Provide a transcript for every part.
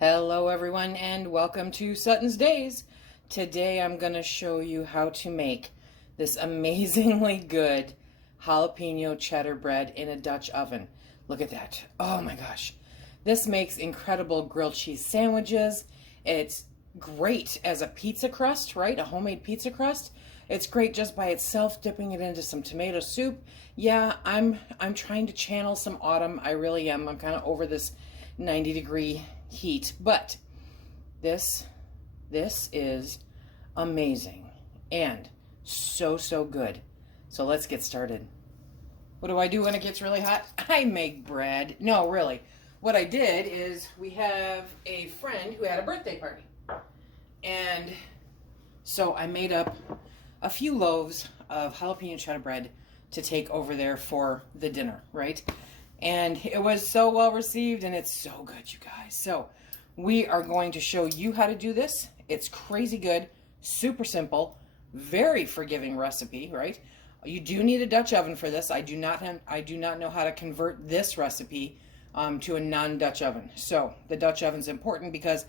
Hello everyone and welcome to SuttonsDaze. Today I'm going to show you how to make this amazingly good jalapeno cheddar bread in a Dutch oven. Look at that. Oh my gosh. This makes incredible grilled cheese sandwiches. It's great as a pizza crust, right? A homemade pizza crust. It's great just by itself, dipping it into some tomato soup. Yeah, I'm trying to channel some autumn. I really am. I'm kind of over this 90-degree heat, but this is amazing and so good. So let's get started. What do I do when it gets really hot? I make bread. No, really. What I did is we have a friend who had a birthday party, and so I made up a few loaves of jalapeno cheddar bread to take over there for the dinner, right? And it was so well received, and it's so good, you guys. So we are going to show you how to do this. It's crazy good, super simple, very forgiving recipe, right? You do need a Dutch oven for this. I do not know how to convert this recipe to a non-Dutch oven. So the Dutch oven's important because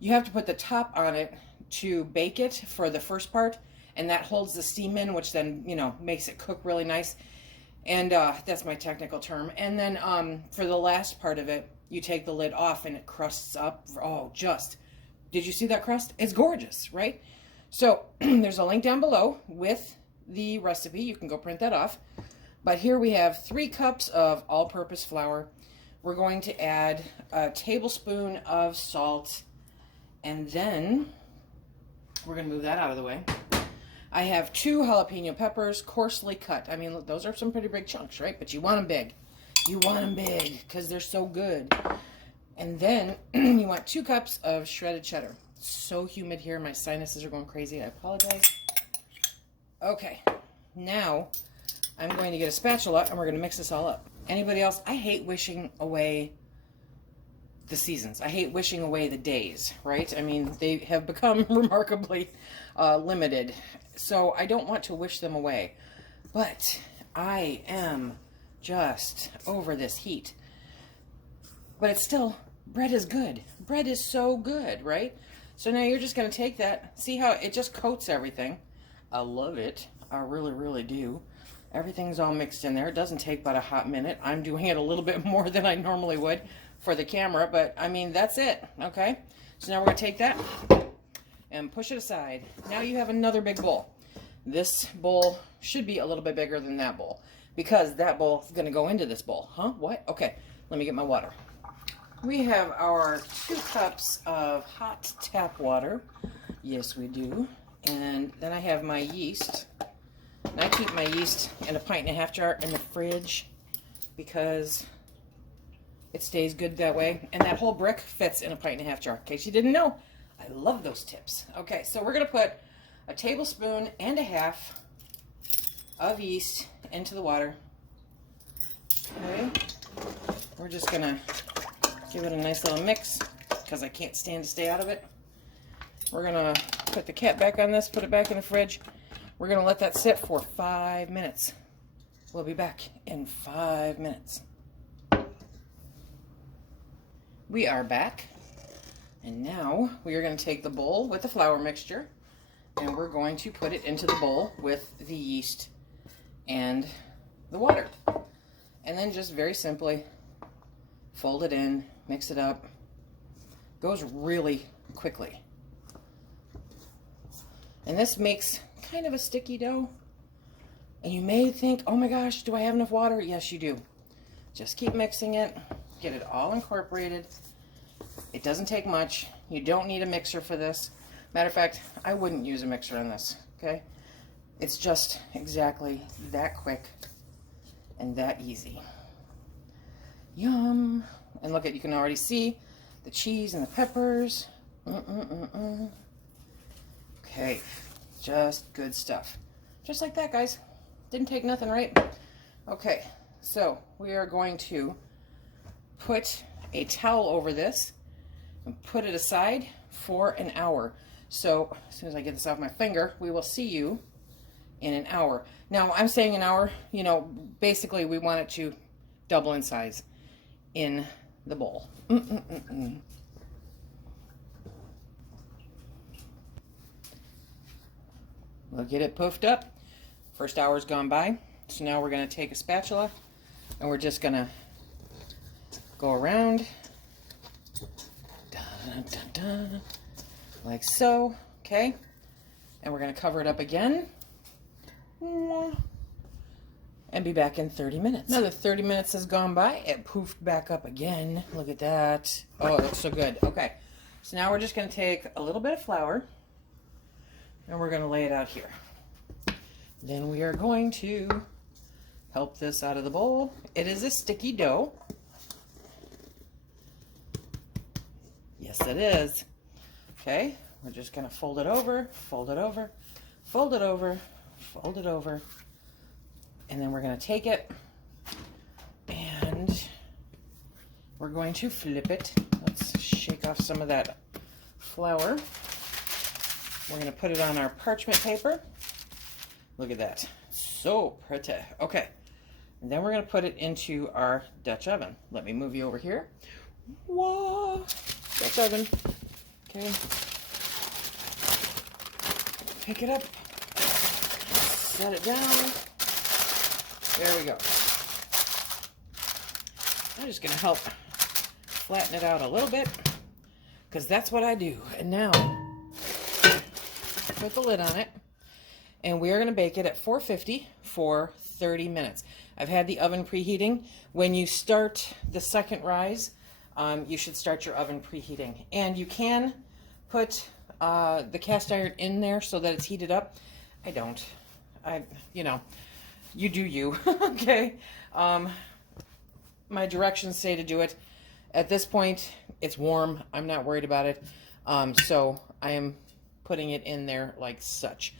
you have to put the top on it to bake it for the first part, and that holds the steam in, which then, makes it cook really nice. And that's my technical term. And then for the last part of it, you take the lid off and it crusts up. Oh, did you see that crust? It's gorgeous, right? So there's a link down below with the recipe. You can go print that off. But here we have 3 cups of all-purpose flour. We're going to add a tablespoon of salt. And then we're going to move that out of the way. I have 2 jalapeno peppers, coarsely cut. I mean, those are some pretty big chunks, right? But you want them big. You want them big because they're so good. And then you want 2 cups of shredded cheddar. It's so humid here. My sinuses are going crazy. I apologize. Okay. Now I'm going to get a spatula and we're going to mix this all up. Anybody else? I hate wishing away the seasons. I hate wishing away the days, right? I mean, they have become remarkably limited. So I don't want to wish them away. But I am just over this heat. But it's still, bread is good. Bread is so good, right? So now you're just going to take that. See how it just coats everything. I love it. I really do. Everything's all mixed in there. It doesn't take but a hot minute. I'm doing it a little bit more than I normally would for the camera, but I mean, that's it, okay? So now we're going to take that and push it aside. Now you have another big bowl. This bowl should be a little bit bigger than that bowl because that bowl is going to go into this bowl. Huh? What? Okay, let me get my water. We have our 2 cups of hot tap water. Yes, we do. And then I have my yeast. And I keep my yeast in a 1.5 pint jar in the fridge because it stays good that way. And that whole brick fits in a 1.5 pint jar. In case you didn't know, I love those tips. Okay, so we're going to put a 1.5 tablespoons of yeast into the water. Okay, we're just going to give it a nice little mix because I can't stand to stay out of it. We're going to put the cap back on this, put it back in the fridge. We're going to let that sit for 5 minutes. We'll be back in 5 minutes. We are back. And now we are going to take the bowl with the flour mixture and we're going to put it into the bowl with the yeast and the water. And then just very simply fold it in, mix it up. Goes really quickly. And this makes kind of a sticky dough. And you may think, oh my gosh, do I have enough water? Yes, you do. Just keep mixing it. Get it all incorporated. It doesn't take much. You don't need a mixer for this. Matter of fact, I wouldn't use a mixer on this, okay? It's just exactly that quick and that easy. Yum. And look, you can already see the cheese and the peppers. Okay, just good stuff. Just like that, guys. Didn't take nothing, right? Okay, so we are going to put a towel over this and put it aside for an hour. So as soon as I get this off my finger, we will see you in an hour. Now, I'm saying an hour, basically we want it to double in size in the bowl. Look at it puffed up. First hour's gone by. So now we're going to take a spatula and we're just going to go around. Dun, dun, dun, like so. Okay. And we're going to cover it up again. And be back in 30 minutes. Another 30 minutes has gone by. It poofed back up again. Look at that. Oh, it looks so good. Okay. So now we're just going to take a little bit of flour and we're going to lay it out here. Then we are going to help this out of the bowl. It is a sticky dough. Yes, it is. Okay. We're just going to fold it over, fold it over, fold it over, fold it over. And then we're going to take it and we're going to flip it. Let's shake off some of that flour. We're going to put it on our parchment paper. Look at that. So pretty. Okay. And then we're going to put it into our Dutch oven. Let me move you over here. Whoa. Dutch oven. Okay. Pick it up. Set it down. There we go. I'm just going to help flatten it out a little bit because that's what I do. And now, put the lid on it and we are going to bake it at 450 for 30 minutes. I've had the oven preheating. When you start the second rise, you should start your oven preheating. And you can put the cast iron in there so that it's heated up. I don't. You know. You do you, okay? My directions say to do it. At this point, it's warm. I'm not worried about it. So I am putting it in there like such.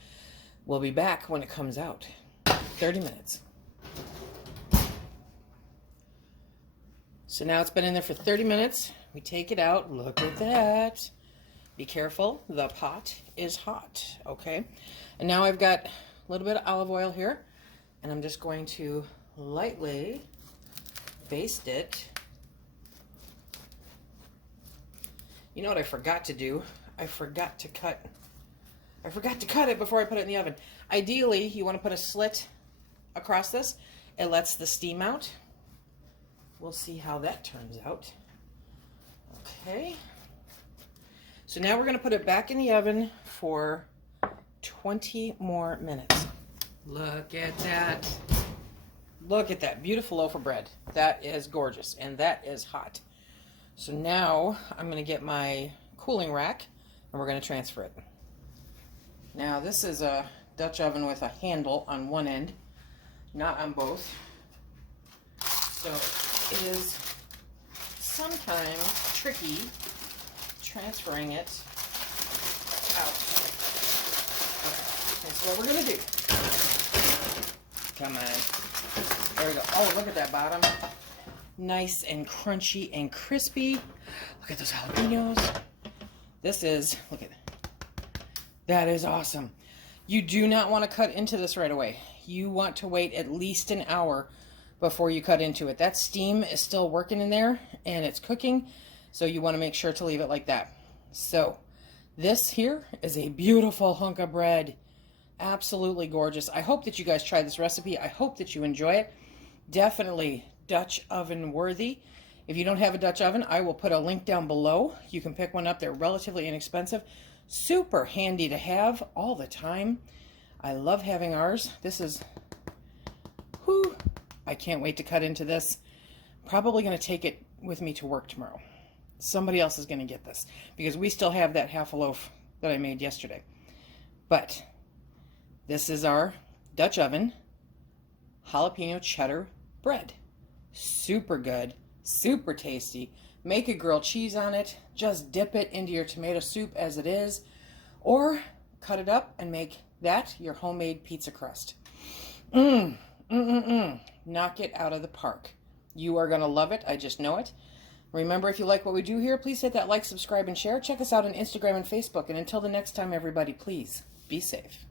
We'll be back when it comes out. 30 minutes. So now it's been in there for 30 minutes. We take it out. Look at that. Be careful. The pot is hot, okay? And now I've got a little bit of olive oil here. And I'm just going to lightly baste it. You know what I forgot to do? I forgot to cut it before I put it in the oven. Ideally, you want to put a slit across this. It lets the steam out. We'll see how that turns out. Okay. So now we're going to put it back in the oven for 20 more minutes. Look at that. Look at that beautiful loaf of bread. That is gorgeous and that is hot. So now I'm going to get my cooling rack and we're going to transfer it. Now this is a Dutch oven with a handle on one end, not on both. So it is sometimes tricky transferring it out. Okay, so what we're going to do. Come on. There we go. Oh, look at that bottom. Nice and crunchy and crispy. Look at those jalapenos. This is, look at that is awesome. You do not want to cut into this right away. You want to wait at least an hour before you cut into it. That steam is still working in there and it's cooking. So you want to make sure to leave it like that. So this here is a beautiful hunk of bread. Absolutely gorgeous. I hope that you guys try this recipe. I hope that you enjoy it. Definitely Dutch oven worthy. If you don't have a Dutch oven, I will put a link down below. You can pick one up. They're relatively inexpensive. Super handy to have all the time. I love having ours. This is, whew, I can't wait to cut into this. Probably going to take it with me to work tomorrow. Somebody else is going to get this because we still have that half a loaf that I made yesterday. But this is our Dutch oven jalapeno cheddar bread. Super good, super tasty. Make a grilled cheese on it. Just dip it into your tomato soup as it is, or cut it up and make that your homemade pizza crust. Knock it out of the park. You are going to love it. I just know it. Remember, if you like what we do here, please hit that like, subscribe, and share. Check us out on Instagram and Facebook. And until the next time, everybody, please be safe.